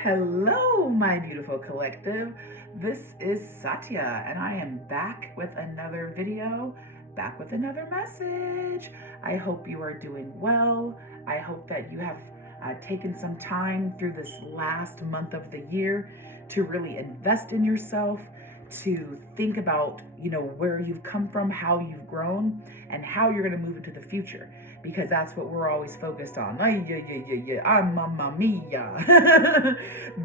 Hello, my beautiful collective. This is Satya, and I am back with another video, back with another message. I hope you are doing well. I hope that you have taken some time through this last month of the year to really invest in yourself, to think about, where you've come from, how you've grown, and how you're going to move into the future. Because that's what we're always focused on. Mamma mia.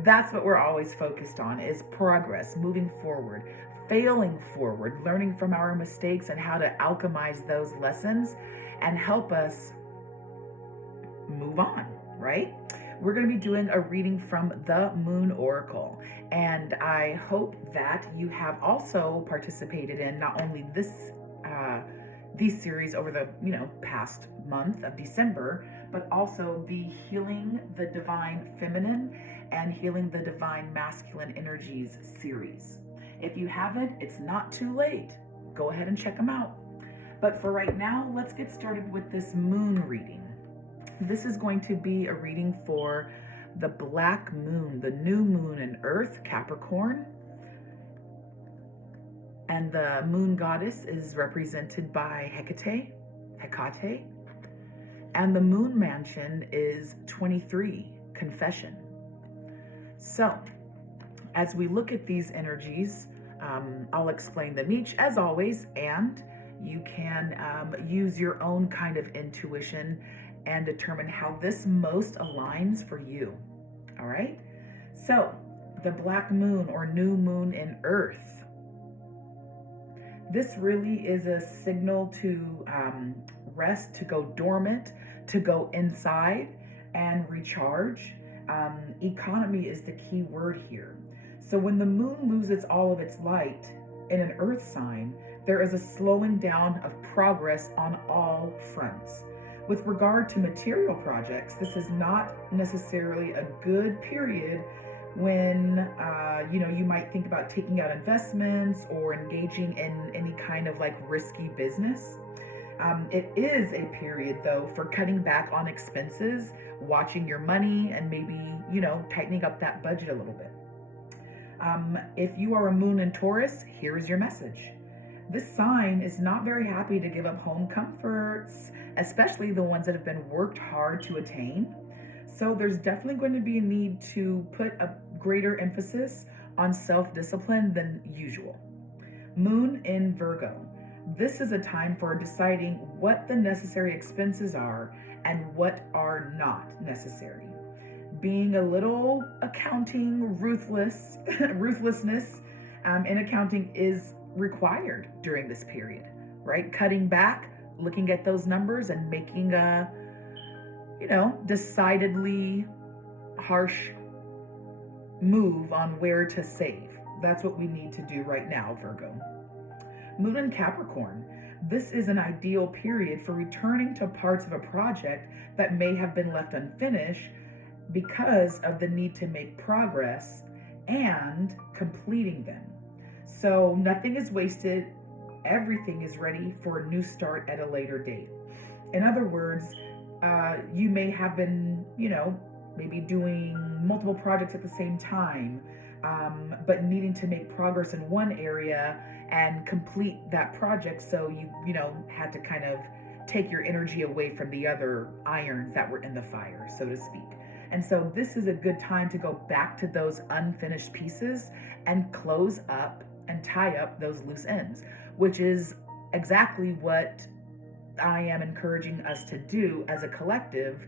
That's what we're always focused on, is progress, moving forward, failing forward, learning from our mistakes and how to alchemize those lessons and help us move on, right? We're going to be doing a reading from the Moon Oracle. And I hope that you have also participated in not only these series over the past month of December, but also the Healing the Divine Feminine and Healing the Divine Masculine Energies series. If you haven't, it's not too late. Go ahead and check them out. But for right now, let's get started with this moon reading. This is going to be a reading for the black moon, the new moon in Earth, Capricorn. And the moon goddess is represented by Hecate. And the moon mansion is 23, Confession. So, as we look at these energies, I'll explain them each as always, and you can use your own kind of intuition and determine how this most aligns for you. All right? So, the black moon or new moon in Earth. This really is a signal to rest, to go dormant, to go inside and recharge. Economy is the key word here. So when the moon loses all of its light in an earth sign, there is a slowing down of progress on all fronts. With regard to material projects, this is not necessarily a good period when you might think about taking out investments or engaging in any kind of risky business. It is a period though for cutting back on expenses, watching your money, and maybe tightening up that budget a little bit. If you are a moon in Taurus, here is your message. This sign is not very happy to give up home comforts, especially the ones that have been worked hard to attain. So there's definitely going to be a need to put a greater emphasis on self-discipline than usual. Moon in Virgo. This is a time for deciding what the necessary expenses are and what are not necessary. Being a little accounting ruthlessness in accounting is required during this period, right? Cutting back, looking at those numbers and making a decidedly harsh move on where to save. That's what we need to do right now, Virgo. Moon in Capricorn. This is an ideal period for returning to parts of a project that may have been left unfinished because of the need to make progress and completing them. So nothing is wasted. Everything is ready for a new start at a later date. In other words, you may have been, maybe doing multiple projects at the same time, but needing to make progress in one area and complete that project. So you had to kind of take your energy away from the other irons that were in the fire, so to speak. And so this is a good time to go back to those unfinished pieces and close up and tie up those loose ends, which is exactly what I am encouraging us to do as a collective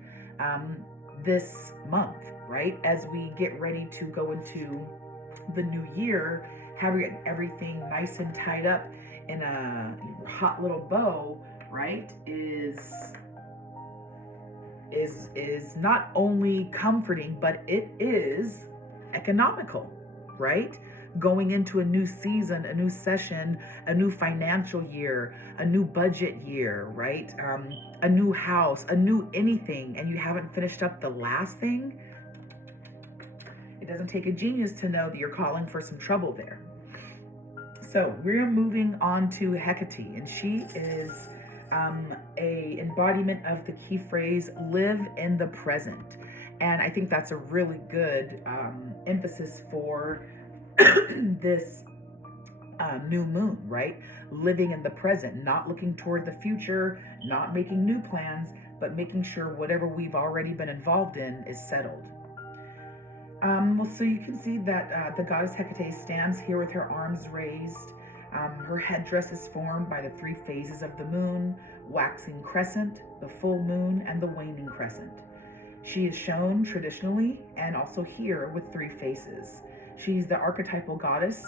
this month, right? As we get ready to go into the new year, having everything nice and tied up in a hot little bow, right, is not only comforting, but it is economical, right? Going into a new season, a new session, a new financial year, a new budget year, right? A new house, a new anything, and you haven't finished up the last thing. It doesn't take a genius to know that you're calling for some trouble there. So we're moving on to Hecate, and she is a embodiment of the key phrase, live in the present. And I think that's a really good emphasis for this new moon, right? Living in the present, not looking toward the future, not making new plans, but making sure whatever we've already been involved in is settled. Well, so you can see that the goddess Hecate stands here with her arms raised. Her headdress is formed by the three phases of the moon: waxing crescent, the full moon, and the waning crescent. She is shown traditionally and also here with three faces. She's the archetypal goddess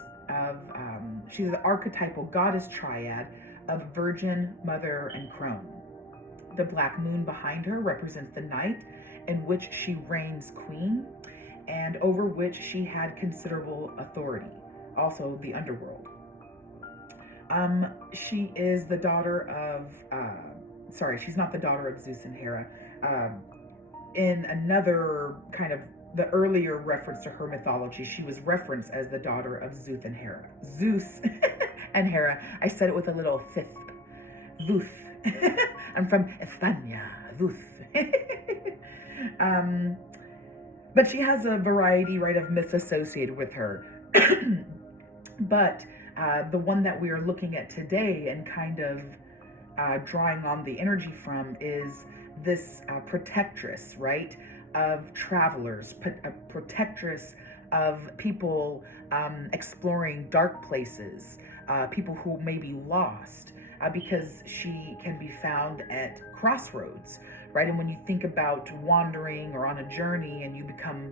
triad of Virgin, Mother, and Crone. The black moon behind her represents the night in which she reigns queen and over which she had considerable authority, also the underworld. She is the daughter of, she's not the daughter of Zeus and Hera. In another kind of the earlier reference to her mythology, she was referenced as the daughter of Zeus and Hera. Zeus and Hera. I said it with a little fifth. Zeus. I'm from España. Zeus. But she has a variety, right, of myths associated with her. But the one that we are looking at today and kind of drawing on the energy from is this protectress, right, of travelers, a protectress of people exploring dark places, people who may be lost, because she can be found at crossroads, right? And when you think about wandering or on a journey and you become,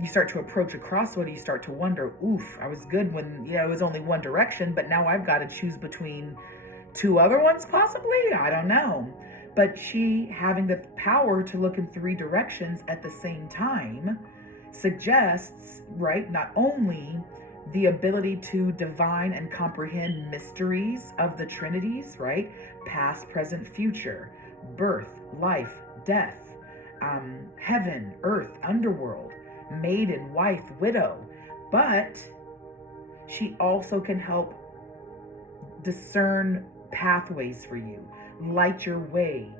you start to approach a crossroad, you start to wonder, oof, I was good when, it was only one direction, but now I've got to choose between two other ones possibly? I don't know. But she, having the power to look in three directions at the same time, suggests, right, not only the ability to divine and comprehend mysteries of the Trinities, right, past, present, future, birth, life, death, heaven, earth, underworld, maiden, wife, widow, but she also can help discern pathways for you, light your way.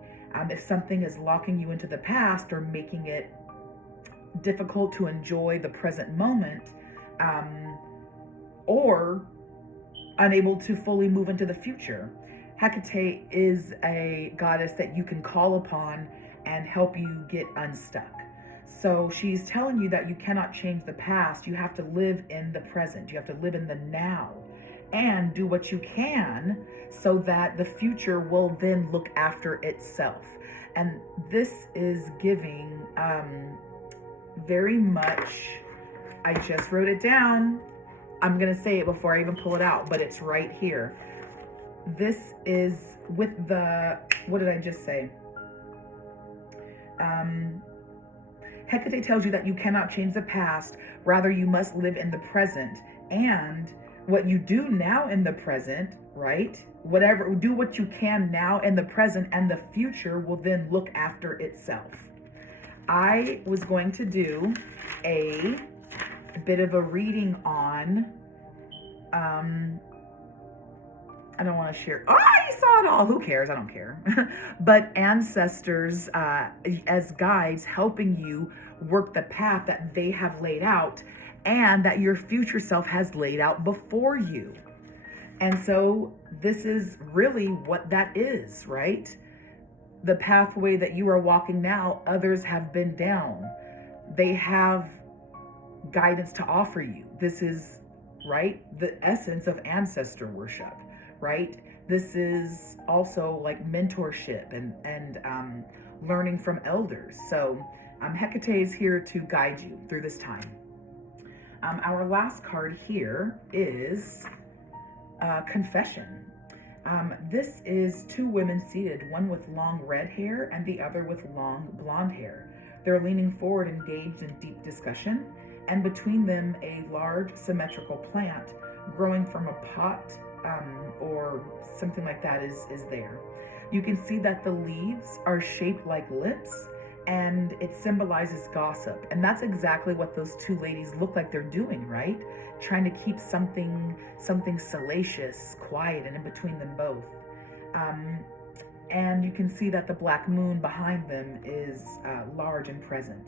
If something is locking you into the past or making it difficult to enjoy the present moment, or unable to fully move into the future, Hecate is a goddess that you can call upon and help you get unstuck. So she's telling you that you cannot change the past. You have to live in the present. You have to live in the now and do what you can so that the future will then look after itself. And this is giving very much, I just wrote it down. I'm going to say it before I even pull it out, but it's right here. This is with the, what did I just say? Hecate tells you that you cannot change the past. Rather, you must live in the present. And what you do now in the present, right? Whatever, do what you can now in the present, and the future will then look after itself. I was going to do a bit of a reading on, I don't want to share. Oh, I saw it all. Who cares? I don't care. But ancestors as guides helping you work the path that they have laid out and that your future self has laid out before you. And so this is really what that is, right? The pathway that you are walking now, others have been down. They have guidance to offer you. This is, right, the essence of ancestor worship, right? This is also like mentorship and learning from elders. So Hecate is here to guide you through this time. Our last card here is Confession. This is two women seated, one with long red hair and the other with long blonde hair. They're leaning forward, engaged in deep discussion, and between them a large symmetrical plant growing from a pot or something like that is there. You can see that the leaves are shaped like lips, and it symbolizes gossip. And that's exactly what those two ladies look like they're doing, right? Trying to keep something salacious quiet and in between them both. And you can see that the black moon behind them is large and present.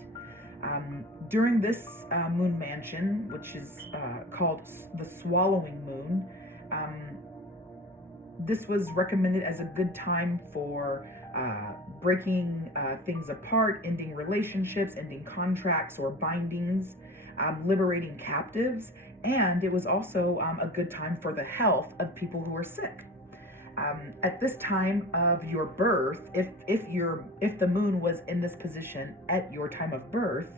During this moon mansion, which is called the swallowing moon, this was recommended as a good time for breaking things apart, ending relationships, ending contracts or bindings, liberating captives, and it was also a good time for the health of people who are sick. At this time of your birth, if the moon was in this position at your time of birth,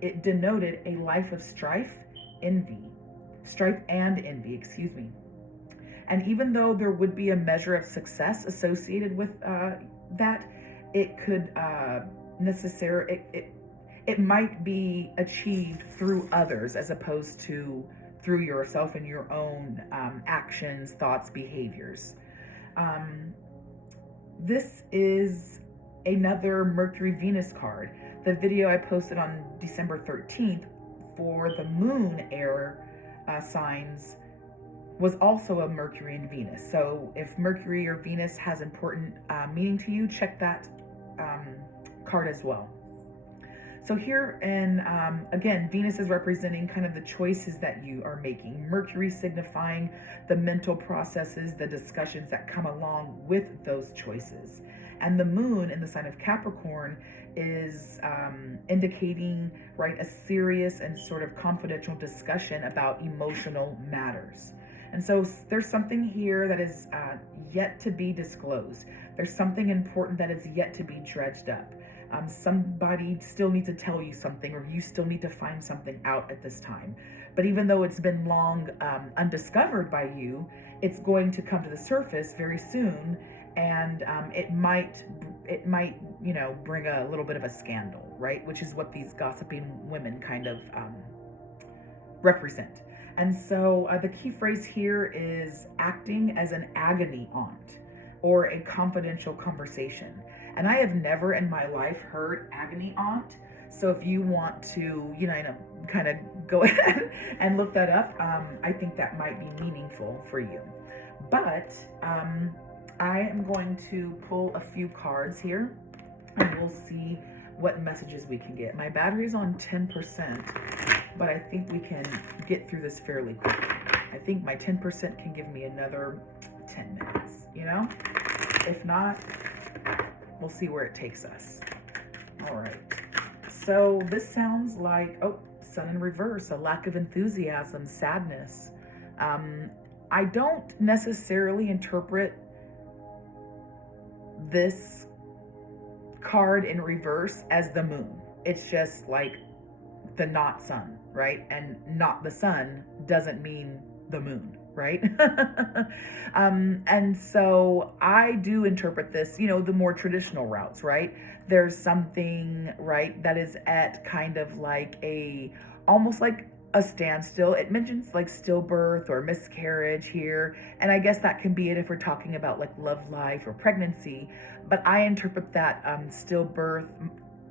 it denoted a life of strife and envy, excuse me. And even though there would be a measure of success associated with that, it could it might be achieved through others as opposed to through yourself and your own actions, thoughts, behaviors. This is another Mercury-Venus card. The video I posted on December 13th for the moon air signs was also a Mercury and Venus. So if Mercury or Venus has important meaning to you, check that card as well. So here, and again, Venus is representing kind of the choices that you are making. Mercury signifying the mental processes, the discussions that come along with those choices. And the moon in the sign of Capricorn is indicating, right, a serious and sort of confidential discussion about emotional matters. And so there's something here that is yet to be disclosed. There's something important that is yet to be dredged up. Somebody still needs to tell you something, or you still need to find something out at this time. But even though it's been long undiscovered by you, it's going to come to the surface very soon, and it might bring a little bit of a scandal, right? Which is what these gossiping women kind of represent. And so the key phrase here is acting as an agony aunt or a confidential conversation. And I have never in my life heard agony aunt. So if you want to, kind of go ahead and look that up, I think that might be meaningful for you. But I am going to pull a few cards here and we'll see what messages we can get. My battery's on 10%, but I think we can get through this fairly quickly. I think my 10% can give me another 10 minutes, If not, we'll see where it takes us. All right. So this sounds like, sun in reverse, a lack of enthusiasm, sadness. I don't necessarily interpret this card in reverse as the moon. It's just like the not sun, right? And not the sun doesn't mean the moon, right? And so I do interpret this, the more traditional routes, right? There's something, right, that is at kind of like almost like a standstill. It mentions like stillbirth or miscarriage here. And I guess that can be it if we're talking about like love life or pregnancy. But I interpret that stillbirth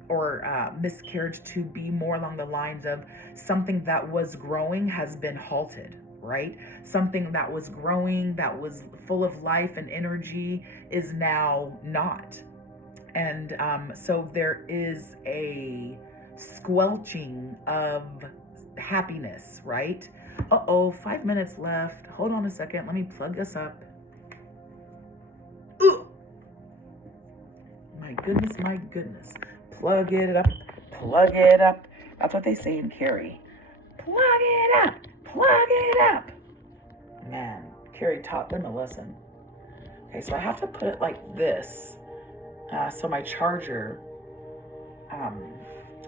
or miscarriage to be more along the lines of something that was growing has been halted, right? Something that was growing, that was full of life and energy is now not. And so there is a squelching of happiness, right? 5 minutes left. Hold on a second. Let me plug this up. Ooh. My goodness. Plug it up. That's what they say in Carrie. Plug it up. Man, Carrie taught them a lesson. Okay, so I have to put it like this. So my charger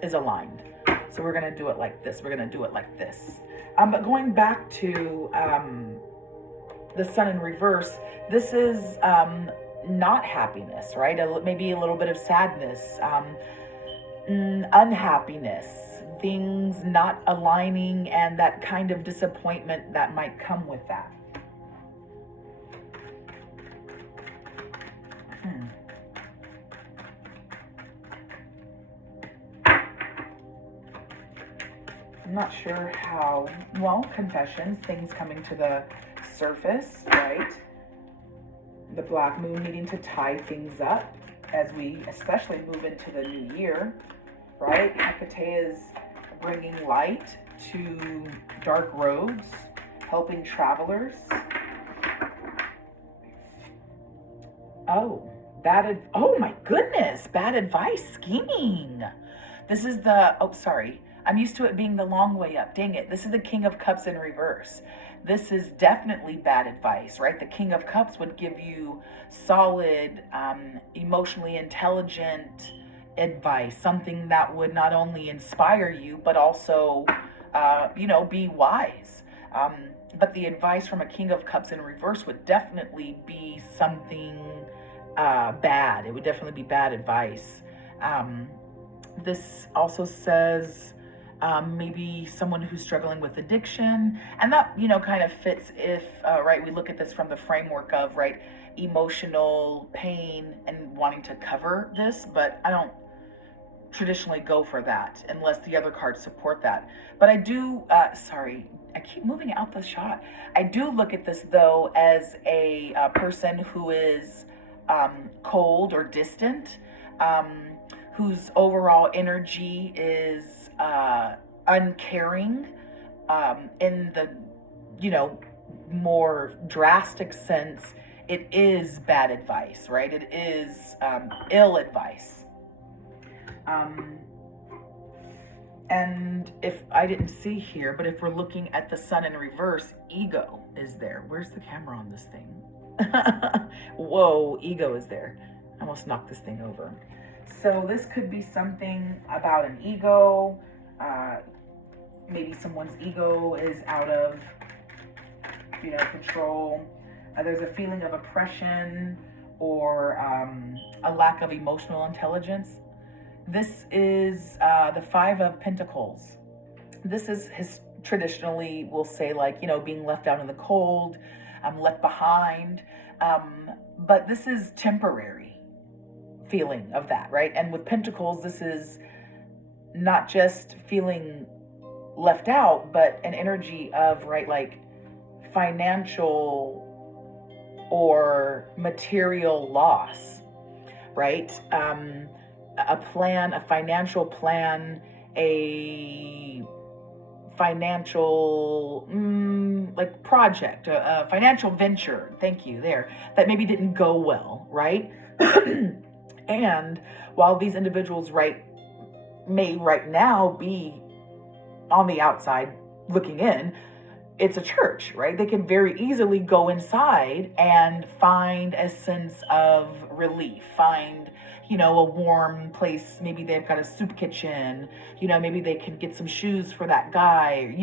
is aligned. So we're gonna do it like this. But going back to the sun in reverse, this is not happiness, right? Maybe a little bit of sadness, unhappiness, things not aligning, and that kind of disappointment that might come with that. I'm not sure how, confessions, things coming to the surface, right? The black moon needing to tie things up as we especially move into the new year, right? Hecate is bringing light to dark roads, helping travelers. Oh, oh my goodness, bad advice, scheming. This is sorry. I'm used to it being the long way up. Dang it. This is the King of Cups in reverse. This is definitely bad advice, right? The King of Cups would give you solid, emotionally intelligent advice, something that would not only inspire you, but also, be wise. But the advice from a King of Cups in reverse would definitely be something bad. It would definitely be bad advice. This also says maybe someone who's struggling with addiction, and that kind of fits if right, we look at this from the framework of right, emotional pain and wanting to cover this, but I don't traditionally go for that unless the other cards support that. But I do sorry, I keep moving out the shot. I do look at this though as a person who is cold or distant, whose overall energy is uncaring, in the more drastic sense. It is bad advice, right? It is ill advice. And if I didn't see here, but if we're looking at the sun in reverse, ego is there. Where's the camera on this thing? Whoa, ego is there. I almost knocked this thing over. So this could be something about an ego. Maybe someone's ego is out of, control. There's a feeling of oppression or a lack of emotional intelligence. This is the Five of Pentacles. This is traditionally, we'll say, like, being left out in the cold, left behind. But this is temporary feeling of that, right? And with Pentacles, this is not just feeling left out, but an energy of, right, like financial or material loss, right? A financial plan, a financial like project, a financial venture, thank you, there, that maybe didn't go well, right? And while these individuals may right now be on the outside looking in, it's a church, right? They can very easily go inside and find a sense of relief, find, a warm place. Maybe they've got a soup kitchen, maybe they can get some shoes for that guy,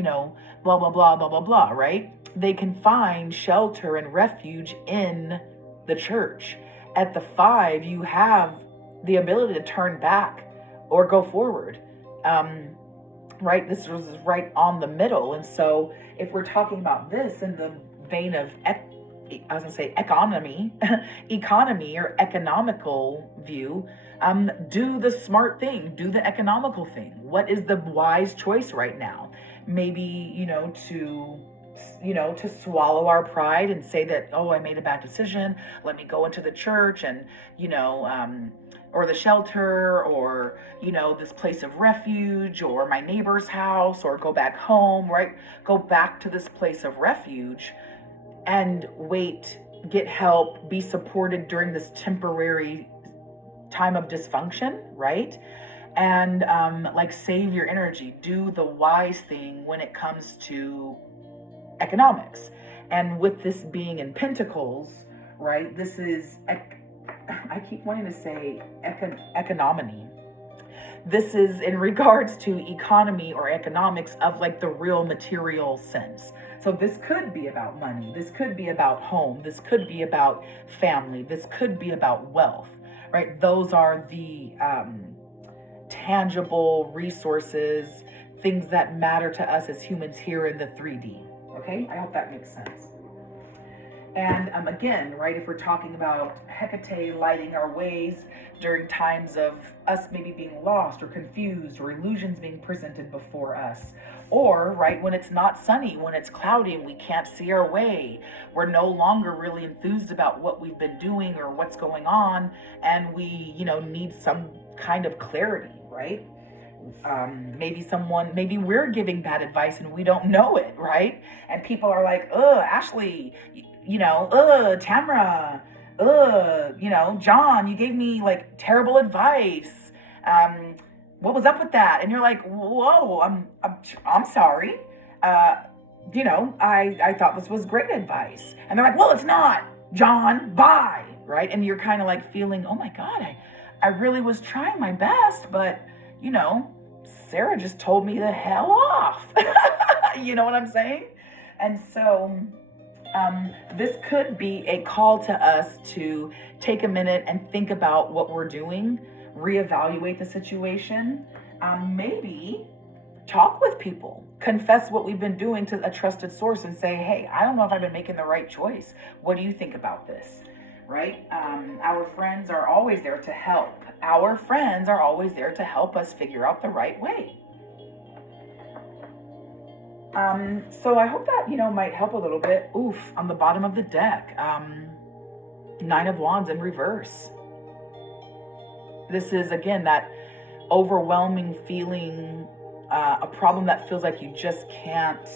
blah, blah, blah, blah, blah, blah, right? They can find shelter and refuge in the church. At the Five, you have the ability to turn back or go forward. Right? This was right on the middle. And so if we're talking about this in the vein of, economy or economical view, do the smart thing, do the economical thing. What is the wise choice right now? Maybe, to swallow our pride and say that, oh, I made a bad decision. Let me go into the church and, or the shelter, or, this place of refuge, or my neighbor's house, or go back home, right? Go back to this place of refuge and wait, get help, be supported during this temporary time of dysfunction, right? And save your energy, do the wise thing when it comes to economics. And with this being in Pentacles, right, this is, I keep wanting to say economy. This is in regards to economy or economics of like the real material sense. So this could be about money. This could be about home. This could be about family. This could be about wealth, right? Those are the tangible resources, things that matter to us as humans here in the 3D. Okay, I hope that makes sense. And again, right, if we're talking about Hecate lighting our ways during times of us maybe being lost or confused or illusions being presented before us, or right when it's not sunny, when it's cloudy and we can't see our way, we're no longer really enthused about what we've been doing or what's going on, and we, need some kind of clarity, right? Maybe we're giving bad advice and we don't know it, right? And people are like, Ashley, Tamara, John, you gave me like terrible advice. What was up with that? And you're like, whoa, I'm sorry. I thought this was great advice. And they're like, well, it's not, John, bye, right? And you're kind of like feeling, oh my God, I really was trying my best, but Sarah just told me the hell off. You know what I'm saying? And so this could be a call to us to take a minute and think about what we're doing, reevaluate the situation, maybe talk with people, confess what we've been doing to a trusted source and say, hey, I don't know if I've been making the right choice. What do you think about this? Right? Our friends are always there to help. Our friends are always there to help us figure out the right way. So I hope that, might help a little bit. On the bottom of the deck, 9 of Wands in reverse. This is, again, that overwhelming feeling, a problem that feels like you just can't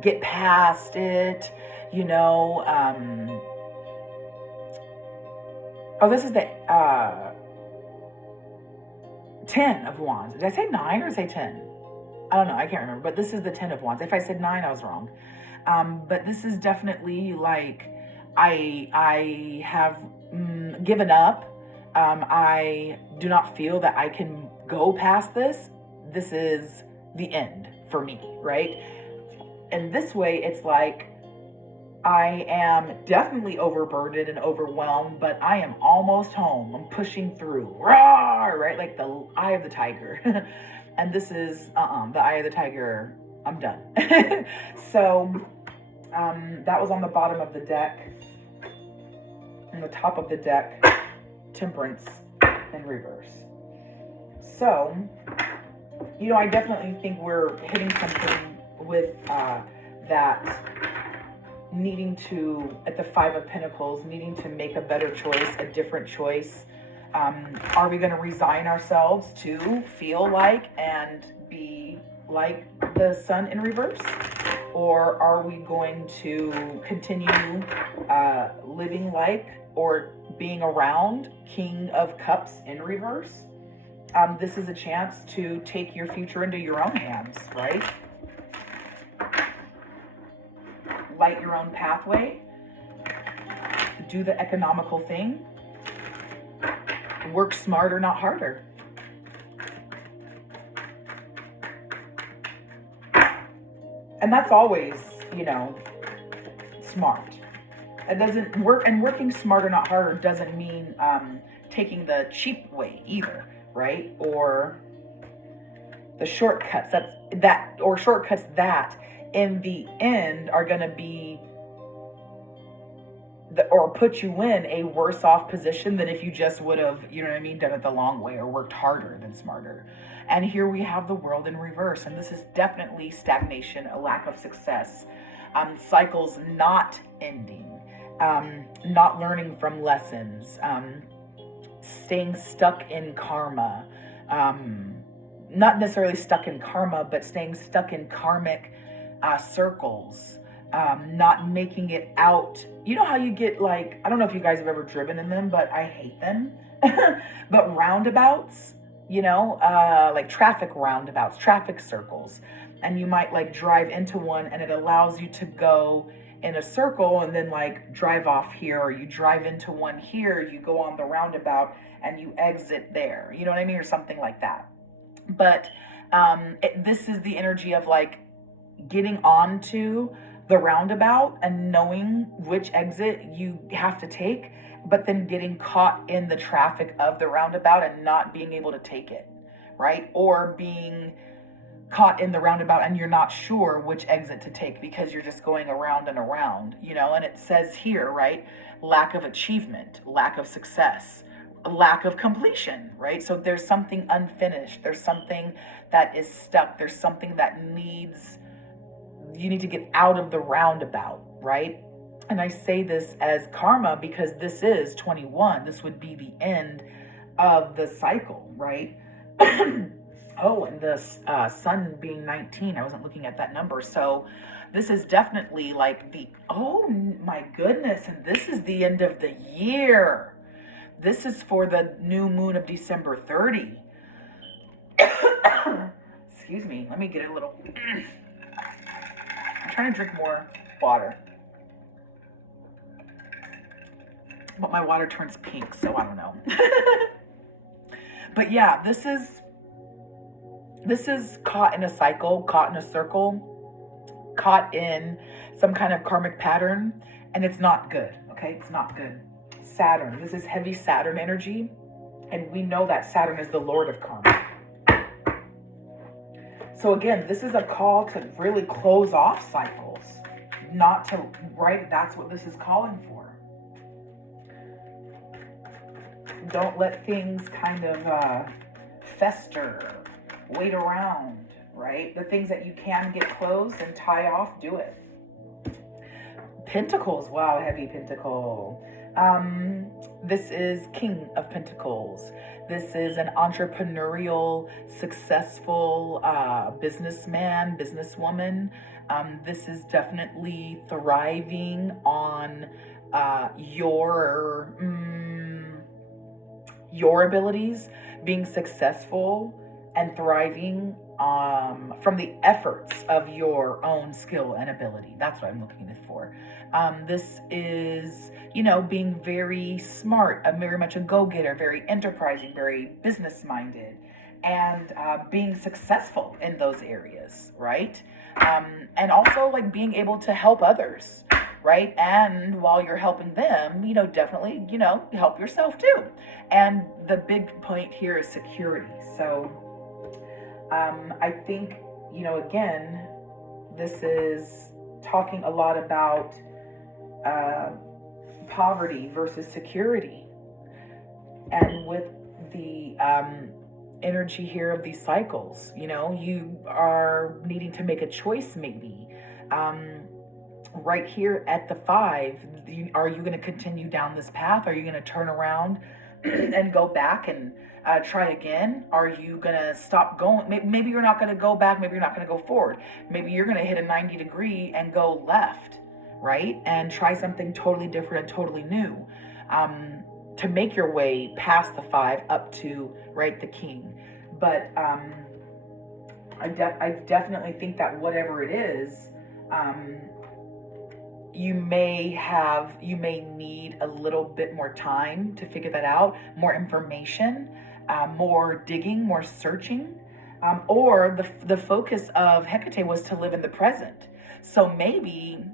get past it. This is the 10 of Wands. Did I say 9 or say 10? I don't know. I can't remember. But this is the 10 of Wands. If I said 9, I was wrong. But this is definitely like I have given up. I do not feel that I can go past this. This is the end for me, right? And this way, it's like I am definitely overburdened and overwhelmed, but I am almost home. I'm pushing through, roar, right? Like the eye of the tiger. And this is the eye of the tiger. I'm done. So that was on the bottom of the deck. On the top of the deck, Temperance in reverse. So, I definitely think we're hitting something with that needing to, at the 5 of Pentacles, needing to make a better choice, a different choice. Are we going to resign ourselves to feel like and be like the Sun in reverse? Or are we going to continue living like or being around King of Cups in reverse? This is a chance to take your future into your own hands, right? Light your own pathway. Do the economical thing. Work smarter, not harder. And that's always, smart. It doesn't work, and working smarter, not harder doesn't mean taking the cheap way either, right? Or the shortcuts shortcuts that in the end are going to be or put you in a worse off position than if you just would have, done it the long way or worked harder than smarter. And here we have the World in reverse, and this is definitely stagnation, a lack of success, cycles not ending, not learning from lessons, staying stuck in karma, not necessarily stuck in karma, but staying stuck in karmic circles, not making it out. You know how you get like, I don't know if you guys have ever driven in them, but I hate them. But roundabouts, like traffic roundabouts, traffic circles. And you might like drive into one and it allows you to go in a circle and then like drive off here, or you drive into one here, you go on the roundabout and you exit there. You know what I mean? Or something like that. But this is the energy of like getting onto the roundabout and knowing which exit you have to take, but then getting caught in the traffic of the roundabout and not being able to take it, right? Or being caught in the roundabout and you're not sure which exit to take because you're just going around and around, you know. And it says here, right, lack of achievement, lack of success, lack of completion, right? So there's something unfinished, there's something that is stuck, there's something that you need to get out of the roundabout, right? And I say this as karma because this is 21. This would be the end of the cycle, right? Oh, and the sun being 19, I wasn't looking at that number. So this is definitely like oh my goodness, and this is the end of the year. This is for the new moon of December 30. Excuse me, let me get a little... I'm trying to drink more water. But my water turns pink, so I don't know. But yeah, this is caught in a cycle, caught in a circle, caught in some kind of karmic pattern, and it's not good, okay? It's not good. Saturn, this is heavy Saturn energy, and we know that Saturn is the lord of karma. So again, this is a call to really close off cycles, not to, right? That's what this is calling for. Don't let things kind of fester, wait around, right? The things that you can get closed and tie off, do it. Pentacles, wow, heavy pentacle. This is King of Pentacles. This is an entrepreneurial, successful businessman, businesswoman. This is definitely thriving on your abilities, being successful and thriving from the efforts of your own skill and ability. That's what I'm looking for. This is, you know, being very smart, very much a go-getter, very enterprising, very business-minded, and being successful in those areas, right? And also like being able to help others, right? And while you're helping them, you know, definitely, you know, help yourself too. And the big point here is security. So I think, you know, again, this is talking a lot about poverty versus security. And with the energy here of these cycles, you know, you are needing to make a choice maybe. Right here at the 5, are you going to continue down this path? Are you going to turn around and go back and try again? Are you going to stop going? Maybe you're not going to go back. Maybe you're not going to go forward. Maybe you're going to hit a 90 degree and go left, right? And try something totally different and totally new to make your way past the 5 up to, right, the King. But I definitely think that whatever it is, you may need a little bit more time to figure that out, more information, more digging, more searching, or the focus of Hecate was to live in the present. So maybe,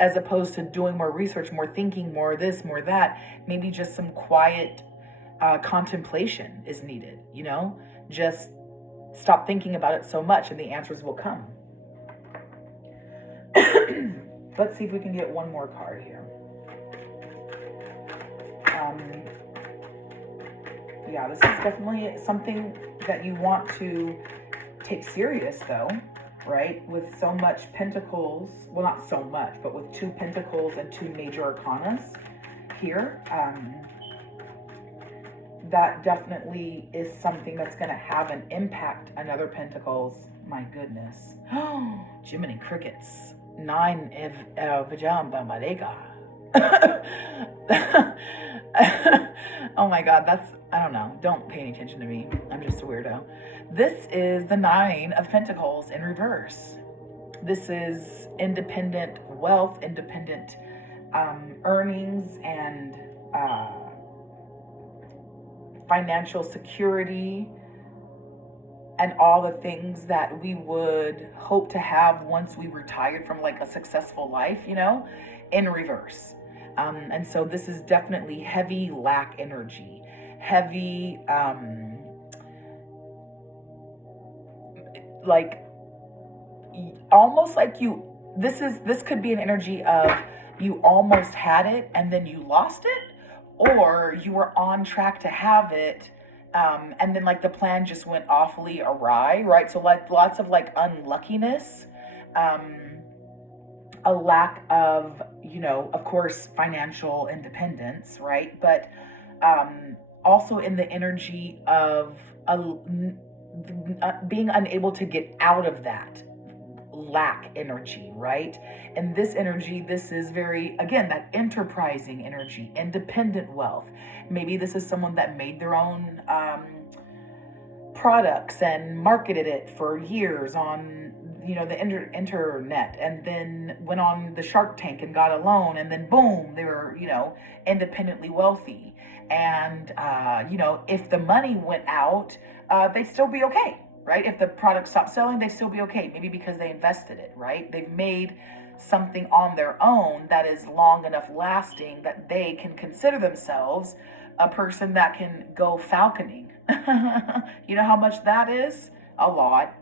as opposed to doing more research, more thinking, more this, more that, maybe just some quiet contemplation is needed, you know? Just stop thinking about it so much and the answers will come. Let's see if we can get one more card here. Yeah, this is definitely something that you want to take serious though, right? With so much pentacles, well, not so much, but with 2 pentacles and 2 major arcanas here, that definitely is something that's going to have an impact on other pentacles. My goodness. Gemini crickets. 9 Vajamba Malega. Oh my God, that's, I don't know. Don't pay any attention to me. I'm just a weirdo. This is the 9 of Pentacles in reverse. This is independent wealth, independent earnings, and financial security, and all the things that we would hope to have once we retired from like a successful life, you know, in reverse. And so this is definitely heavy lack energy, heavy, like almost like this could be an energy of you almost had it and then you lost it, or you were on track to have it, and then like the plan just went awfully awry, right? So like lots of like unluckiness, a lack of, of course, financial independence, right? But also in the energy of being unable to get out of that lack energy, right? And this energy, this is very, again, that enterprising energy, independent wealth. Maybe this is someone that made their own products and marketed it for years on the internet, and then went on the Shark Tank and got a loan, and then boom, they were independently wealthy. And if the money went out, they'd still be okay, right? If the product stopped selling, they'd still be okay, maybe because they invested it, right? They've made something on their own that is long enough lasting that they can consider themselves a person that can go falconing. You know how much that is? A lot.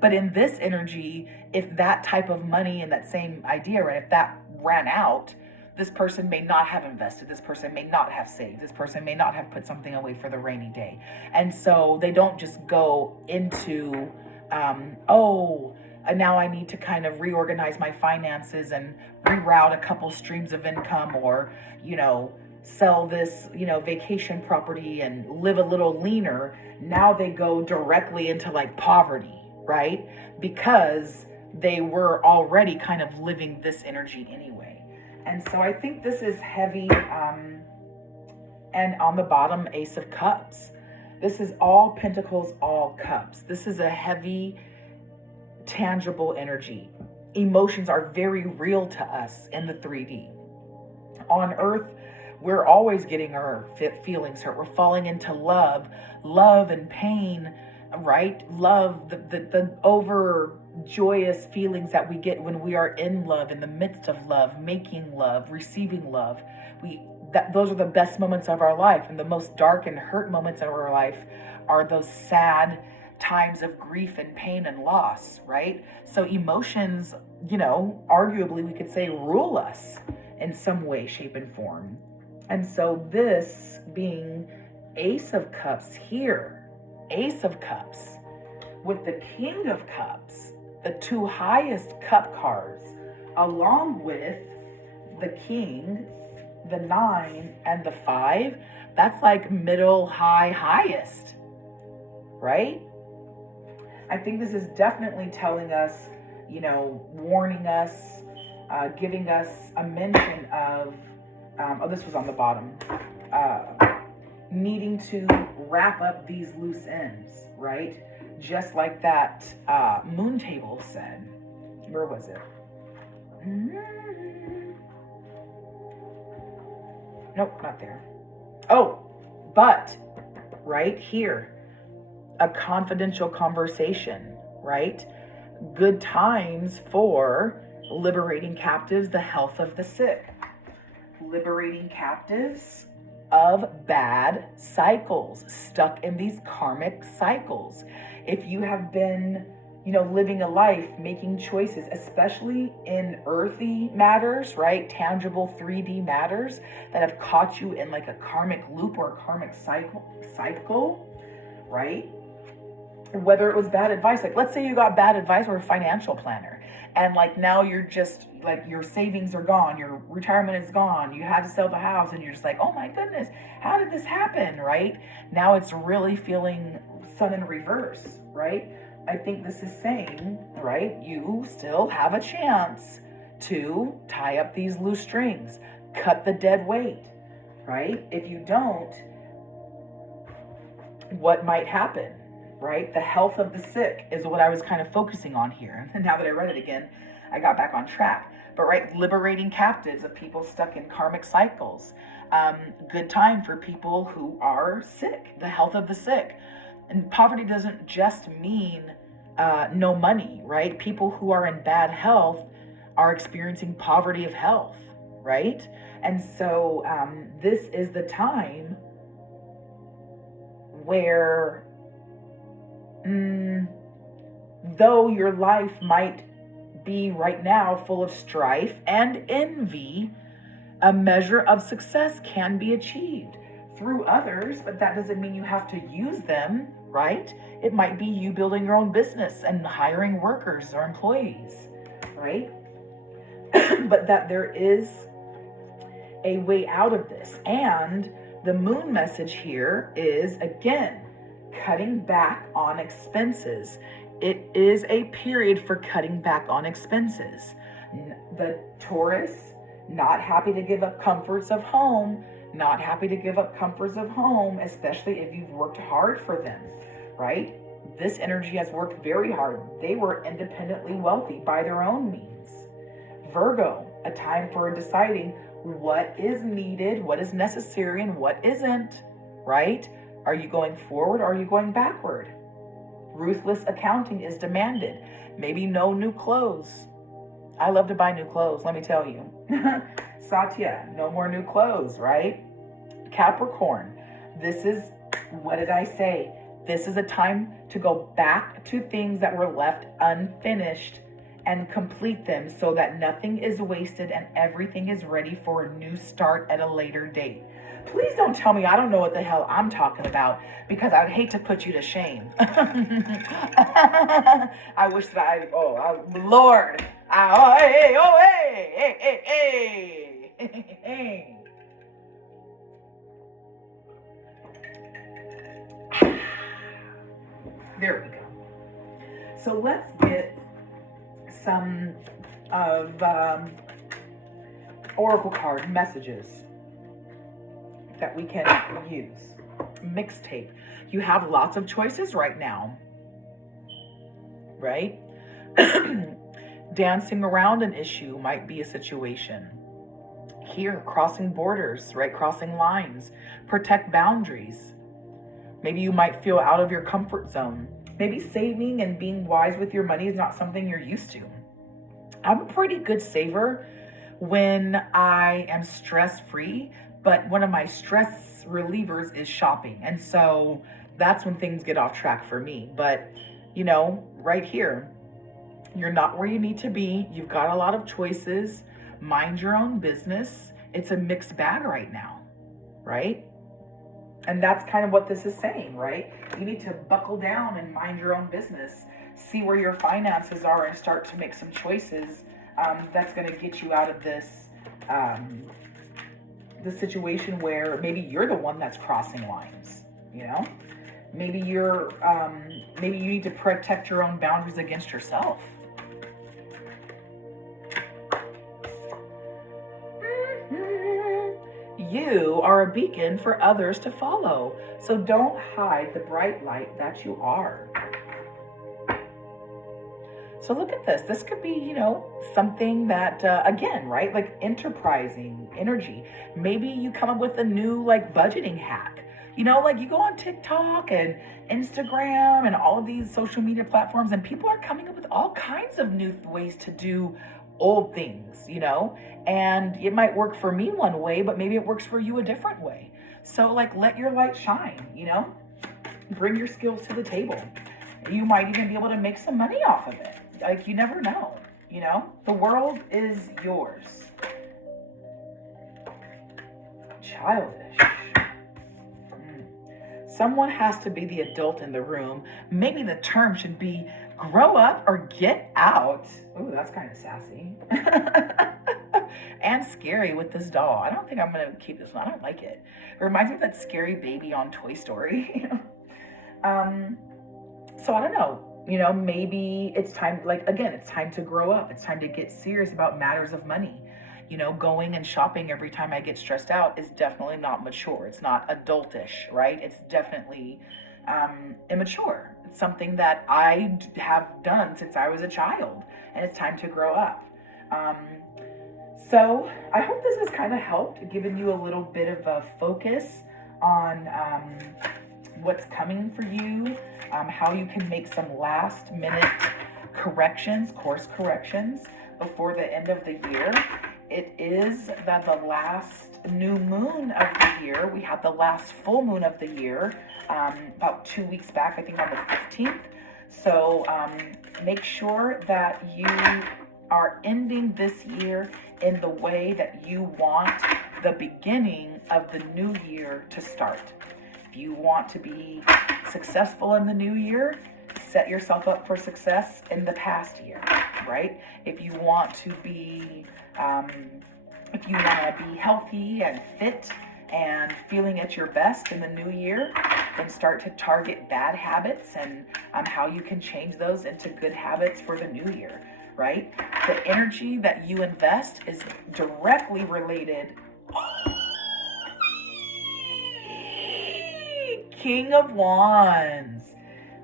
But in this energy, if that type of money and that same idea, right, if that ran out, this person may not have invested, this person may not have saved, this person may not have put something away for the rainy day. And so they don't just go into, now I need to kind of reorganize my finances and reroute a couple streams of income, or, sell this, vacation property and live a little leaner. Now they go directly into like poverty, right? Because they were already kind of living this energy anyway. And so I think this is heavy. And on the bottom, Ace of Cups. This is all pentacles, all cups. This is a heavy, tangible energy. Emotions are very real to us in the 3D. On Earth, we're always getting our feelings hurt. We're falling into love and pain, right? Love, the over joyous feelings that we get when we are in love, in the midst of love, making love, receiving love. Those are the best moments of our life. And the most dark and hurt moments of our life are those sad times of grief and pain and loss, right? So emotions, arguably we could say rule us in some way, shape, and form. And so this being Ace of Cups here, Ace of Cups with the King of Cups, the two highest cup cards, along with the King, the 9, and the 5, that's like middle, high, highest, right? I think this is definitely telling us, warning us, giving us a mention of, this was on the bottom, needing to wrap up these loose ends, right? Just like that moon table said. Where was it? Nope, not there. Oh, but right here, a confidential conversation, right? Good times for liberating captives, the health of the sick. Liberating captives of bad cycles, stuck in these karmic cycles. If you have been, living a life, making choices, especially in earthy matters, right? Tangible 3D matters that have caught you in like a karmic loop or a karmic cycle, right? Whether it was bad advice, like let's say you got bad advice or a financial planner, and like now you're just like your savings are gone, your retirement is gone, you had to sell the house, and you're just like, oh my goodness, how did this happen, right? Now it's really feeling sun in reverse, right? I think this is saying, right, you still have a chance to tie up these loose strings, cut the dead weight, right? If you don't, what might happen? Right? The health of the sick is what I was kind of focusing on here. And now that I read it again, I got back on track. But right, liberating captives of people stuck in karmic cycles. Good time for people who are sick, the health of the sick. And poverty doesn't just mean no money, right? People who are in bad health are experiencing poverty of health, right? And so this is the time where though your life might be right now full of strife and envy, a measure of success can be achieved through others, but that doesn't mean you have to use them, right? It might be you building your own business and hiring workers or employees, right? But that there is a way out of this. And the moon message here is, again, cutting back on expenses. It is a period for cutting back on expenses. The Taurus, not happy to give up comforts of home, not happy to give up comforts of home, especially if you've worked hard for them, right? This energy has worked very hard. They were independently wealthy by their own means. Virgo, a time for deciding what is needed, what is necessary, and what isn't, right? Are you going forward or are you going backward? Ruthless accounting is demanded. Maybe no new clothes. I love to buy new clothes, let me tell you. Satya, no more new clothes, right? Capricorn, this is, what did I say? This is a time to go back to things that were left unfinished and complete them so that nothing is wasted and everything is ready for a new start at a later date. Please don't tell me I don't know what the hell I'm talking about, because I'd hate to put you to shame. I wish that Lord. Hey. There we go. So let's get some of oracle card messages that we can use. Mixtape. You have lots of choices right now, right? Dancing around an issue might be a situation. Here, crossing borders, right? Crossing lines. Protect boundaries. Maybe you might feel out of your comfort zone. Maybe saving and being wise with your money is not something you're used to. I'm a pretty good saver when I am stress-free, but one of my stress relievers is shopping. And so that's when things get off track for me. But, you know, right here, you're not where you need to be. You've got a lot of choices. Mind your own business. It's a mixed bag right now, right? And that's kind of what this is saying, right? You need to buckle down and mind your own business. See where your finances are and start to make some choices that's going to get you out of this the situation where maybe you're the one that's crossing lines, you know? Maybe you need to protect your own boundaries against yourself. You are a beacon for others to follow. So don't hide the bright light that you are. So look at this. This could be, you know, something that, again, right? Like enterprising energy. Maybe you come up with a new like budgeting hack. You know, like you go on TikTok and Instagram and all of these social media platforms, and people are coming up with all kinds of new ways to do old things, you know, and it might work for me one way, but maybe it works for you a different way. So like, let your light shine, you know, bring your skills to the table. You might even be able to make some money off of it. Like, you never know, you know, the world is yours. Childish. Someone has to be the adult in the room. Maybe the term should be grow up or get out. Ooh, that's kind of sassy. And scary with this doll. I don't think I'm going to keep this one. I don't like it. It reminds me of that scary baby on Toy Story. So I don't know. You know, maybe it's time, like, again, it's time to grow up. It's time to get serious about matters of money. You know, going and shopping every time I get stressed out is definitely not mature. It's not adultish, right? It's definitely immature. It's something that I have done since I was a child, and it's time to grow up. So I hope this has kind of helped, given you a little bit of a focus on what's coming for you, how you can make some last minute course corrections before the end of the year. It is the last new moon of the year. We had the last full moon of the year about 2 weeks back, I think on the 15th. So make sure that you are ending this year in the way that you want the beginning of the new year to start. If you want to be successful in the new year, set yourself up for success in the past year, right? If you want to be healthy and fit and feeling at your best in the new year, then start to target bad habits and how you can change those into good habits for the new year, right? The energy that you invest is directly related. King of Wands.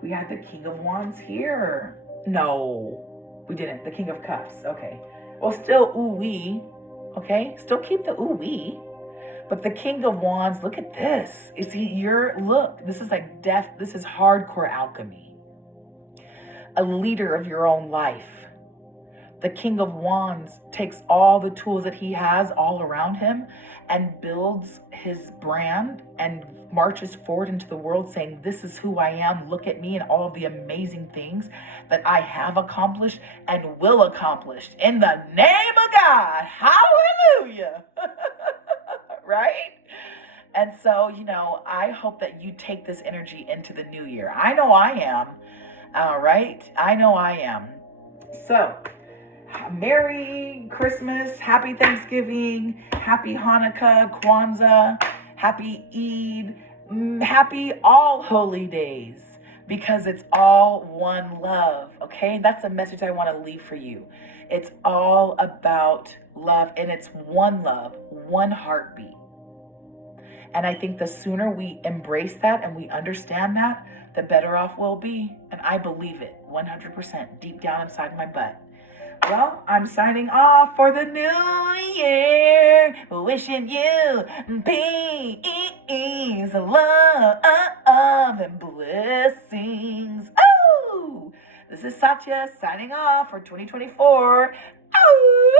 We had the King of Wands here. No, we didn't. The King of Cups. Okay. Well, still ooh-wee. Okay. Still keep the ooh-wee. But the King of Wands, look at this. Is he look, this is like this is hardcore alchemy. A leader of your own life. The King of Wands takes all the tools that he has all around him and builds his brand and marches forward into the world saying, this is who I am. Look at me and all of the amazing things that I have accomplished and will accomplish in the name of God. Hallelujah. Right? And so, I hope that you take this energy into the new year. I know I am. All right? I know I am. So, Merry Christmas, Happy Thanksgiving, Happy Hanukkah, Kwanzaa, Happy Eid, Happy All Holy Days, because it's all one love, okay? That's the message I want to leave for you. It's all about love, and it's one love, one heartbeat. And I think the sooner we embrace that and we understand that, the better off we'll be. And I believe it 100% deep down inside my butt. Well, I'm signing off for the new year, wishing you peace, love, and blessings. Oh, this is Satya signing off for 2024. Oh!